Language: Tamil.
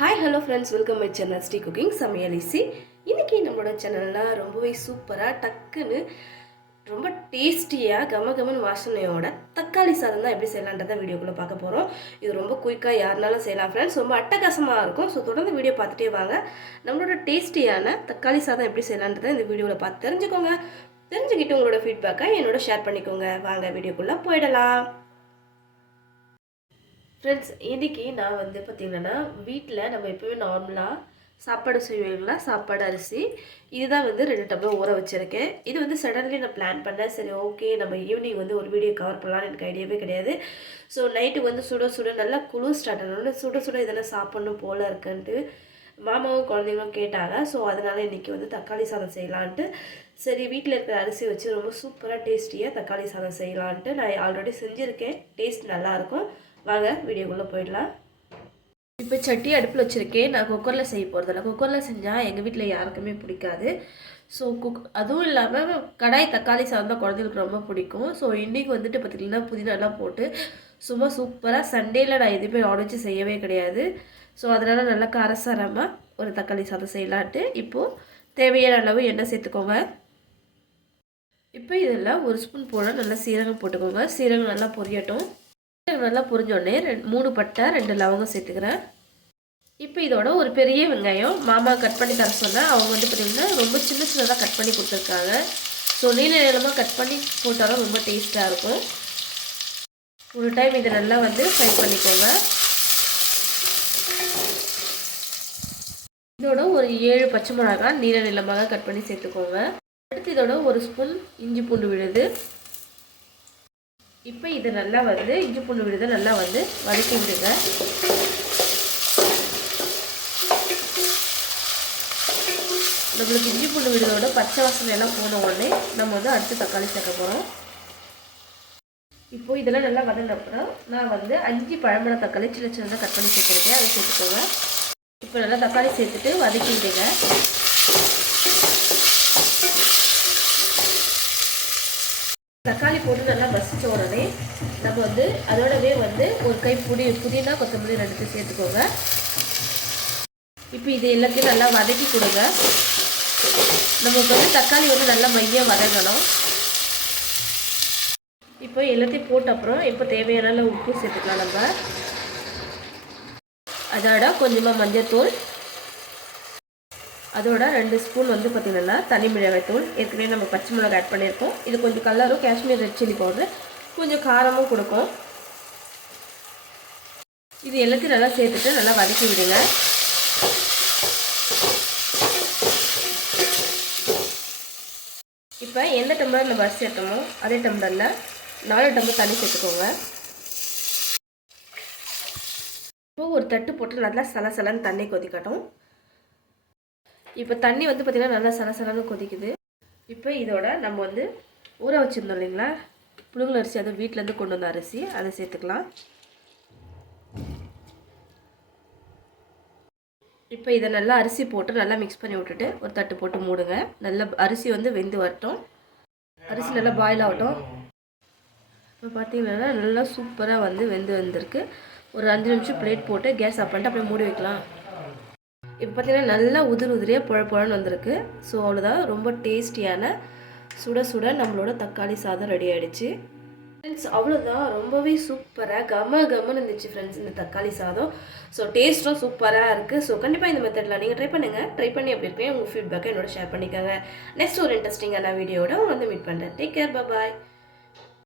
Hi, hello friends, welcome my channel Stay Cooking சமையலிசி. இன்னைக்கு நம்மளோட சேனல்ல ரொம்பவே சூப்பரா டக்குன்னு ரொம்ப டேஸ்டியா கமகமன் வாசனையோட தக்காளி சாதம் தான் எப்படி செய்யலாம்ன்றத வீடியோக்குள்ள பார்க்க போறோம். இது ரொம்ப குயிக்கா யாருனாலும் செய்யலாம் ஃப்ரெண்ட்ஸ். ரொம்ப அட்டகாசமா இருக்கும். சோ தொடர்ந்து வீடியோ பார்த்துட்டே வாங்க. நம்மளோட டேஸ்டியான தக்காளி சாதம் எப்படி செய்யலாம்ன்றத இந்த வீடியோல பார்த்து தெரிஞ்சுக்கோங்க. தெரிஞ்சுக்கிட்டு உங்களோட ஃபீட்பேக்கை என்னோட ஷேர் பண்ணிக்கோங்க. வாங்க வீடியோக்குள்ள போய்டலாம். ஃப்ரெண்ட்ஸ், இன்றைக்கி நான் பார்த்திங்கன்னா வீட்டில் நம்ம எப்போவே நார்மலாக சாப்பாடு செய்வீங்களா சாப்பாடு அரிசி இதுதான் 2 டம்ளர் ஊற வச்சுருக்கேன். இது சடன்லி நான் பிளான் பண்ணேன். சரி ஓகே, நம்ம ஈவினிங் ஒரு வீடியோ கவர் பண்ணலான்னு எனக்கு ஐடியாவே கிடையாது. ஸோ நைட்டுக்கு சுட சுட நல்லா குளிர் ஸ்டார்ட் ஆனோன்னு சுட சுட இதெல்லாம் சாப்பிட்ணும் போல் இருக்குன்ட்டு மாமாவும் குழந்தைங்களும் கேட்டாங்க. ஸோ அதனால் இன்றைக்கி தக்காளி சாதம் செய்யலான்ட்டு சரி வீட்டில் இருக்கிற அரிசி வச்சு ரொம்ப சூப்பராக டேஸ்டியாக தக்காளி சாதம் செய்யலான்ட்டு நான் ஆல்ரெடி செஞ்சுருக்கேன். டேஸ்ட் நல்லாயிருக்கும். வாங்க வீடியோக்குள்ளே போயிடலாம். இப்போ சட்டி அடுப்பில் வச்சுருக்கேன். நான் குக்கரில் செய்ய போகிறதில்ல. குக்கரில் செஞ்சால் எங்கள் வீட்டில் யாருக்குமே பிடிக்காது. ஸோ அதுவும் இல்லாமல் கடாய் தக்காளி சாதம் தான் குழந்தைங்களுக்கு ரொம்ப பிடிக்கும். ஸோ இன்றைக்கி பார்த்திங்கன்னா புதினாலாம் போட்டு சும்மா சூப்பராக சண்டேயில் நான் எதுவுமே நான்வெஜ் செய்யவே கிடையாது. ஸோ அதனால் நல்லா காரசாரமாக ஒரு தக்காளி சாதம் செய்யலான்ட்டு இப்போது தேவையான அளவு எண்ணெய் சேர்த்துக்கோங்க. இப்போ இதெல்லாம் ஒரு ஸ்பூன் போட நல்லா சீரகம் போட்டுக்கோங்க. சீரகம் நல்லா பொரியட்டும். நல்லா பொரிஞ்சோடனே 3 பட்டை 2 லவங்கம் சேர்த்துக்கிறேன். இப்போ இதோட ஒரு பெரிய வெங்காயம் மாமா கட் பண்ணி தர சொன்னேன். அவங்க பார்த்திங்கன்னா ரொம்ப சின்ன சின்னதாக கட் பண்ணி கொடுத்துருக்காங்க. ஸோ நீள நீளமாக கட் பண்ணி போட்டாலும் ரொம்ப டேஸ்ட்டாக இருக்கும். ஒரு டைம் இதை நல்லா ஃப்ரை பண்ணிக்கோங்க. இதோட ஒரு 7 பச்சை மிளகாய் நீள நீளமாக கட் பண்ணி சேர்த்துக்கோங்க. அடுத்து இதோட ஒரு ஸ்பூன் இஞ்சி பூண்டு விழுது. இப்போ இது நல்லா இஞ்சி பூண்டு விழுதை நல்லா வதக்கி விடுங்க. நம்மளுக்கு இஞ்சி பூண்டு விழுதோட பச்சை வாசனை எல்லாம் போன உடனே நம்ம அடுத்து தக்காளி சேர்க்க போகிறோம். இப்போ இதெல்லாம் நல்லா வதங்கினப்புறம் நான் 5 பழமண தக்காளி சின்ன சின்னதாக கட் பண்ணி சேர்த்துருக்கேன். அதை சேர்த்துக்கோங்க. இப்போ நல்லா தக்காளி சேர்த்துட்டு வதக்கி விடுங்க. தக்காளி போட்டு நல்லா மசிச்ச உடனே நம்ம அதோடவே ஒரு கை புதினா கொத்தமல்லி 2 சேர்த்துக்கோங்க. இப்போ இது எல்லாத்தையும் நல்லா வதக்கி கொடுங்க. நமக்கு தக்காளி நல்லா மையம் வதங்கணும். இப்போ எல்லாத்தையும் போட்ட அப்புறம் இப்போ தேவையான அளவு உப்பு சேர்த்துக்கலாம். நம்ம அதோட கொஞ்சமாக மஞ்சள்தூள், அதோட 2 ஸ்பூன் பார்த்திங்கன்னா தனி மிளகாய் தூள். ஏற்கனவே நம்ம பச்சை மிளகாய் ஆட் பண்ணியிருக்கோம். இது கொஞ்சம் கலரும் காஷ்மீர் ரெட் சில்லி பவுடர் கொஞ்சம் காரமும் கொடுக்கும். இது எல்லாத்தையும் நல்லா சேர்த்துட்டு நல்லா வதக்கி விடுங்க. இப்போ எந்த டம்ளர் நம்ம அரிசி சேர்த்தோமோ அதே டம்ளரில் 4 டம்ளர் தண்ணி சேர்த்துக்கோங்க. இப்போ ஒரு தட்டு போட்டு நல்லா சலசலன்னு தண்ணி கொதிக்கட்டும். இப்போ தண்ணி பார்த்திங்கன்னா நல்லா சலசலன்னு கொதிக்குது. இப்போ இதோட நம்ம ஊற வச்சுருந்தோம் இல்லைங்களா புழுங்கல் அரிசி, அதை வீட்டிலேருந்து கொண்டு வந்த அரிசி அதை சேர்த்துக்கலாம். இப்போ இதை நல்லா அரிசி போட்டு நல்லா மிக்ஸ் பண்ணி விட்டுட்டு ஒரு தட்டு போட்டு மூடுங்க. நல்லா அரிசி வெந்து வரட்டும். அரிசி நல்லா பாயில் ஆகட்டும். இப்போ பார்த்திங்கன்னா நல்லா சூப்பராக வெந்து வந்திருக்கு. ஒரு 5 நிமிஷம் பிளேட் போட்டு கேஸ் ஆஃப் பண்ணிட்டு அப்படியே மூடி வைக்கலாம். இப்போ பார்த்திங்கன்னா நல்லா உதிரியாக புழப்புழன்னு வந்திருக்கு. ஸோ அவ்வளோதான், ரொம்ப டேஸ்டியான சுட சுட நம்மளோட தக்காளி சாதம் ரெடி ஆகிடுச்சு ஃப்ரெண்ட்ஸ். அவ்வளோதான், ரொம்பவே சூப்பராக கமன்னு இருந்துச்சு ஃப்ரெண்ட்ஸ் இந்த தக்காளி சாதம். ஸோ டேஸ்ட்டும் சூப்பராக இருக்குது. ஸோ கண்டிப்பாக இந்த மெத்தடில் நீங்கள் ட்ரை பண்ணுங்கள். ட்ரை பண்ணி அப்படி இருப்பேன் உங்கள் ஃபீட்பேக்கை என்னோட ஷேர் பண்ணிக்கோங்க. நெக்ஸ்ட் ஒரு இன்ட்ரெஸ்டிங்கான வீடியோட மீட் பண்ணுறேன். டேக் கேர், பாய்.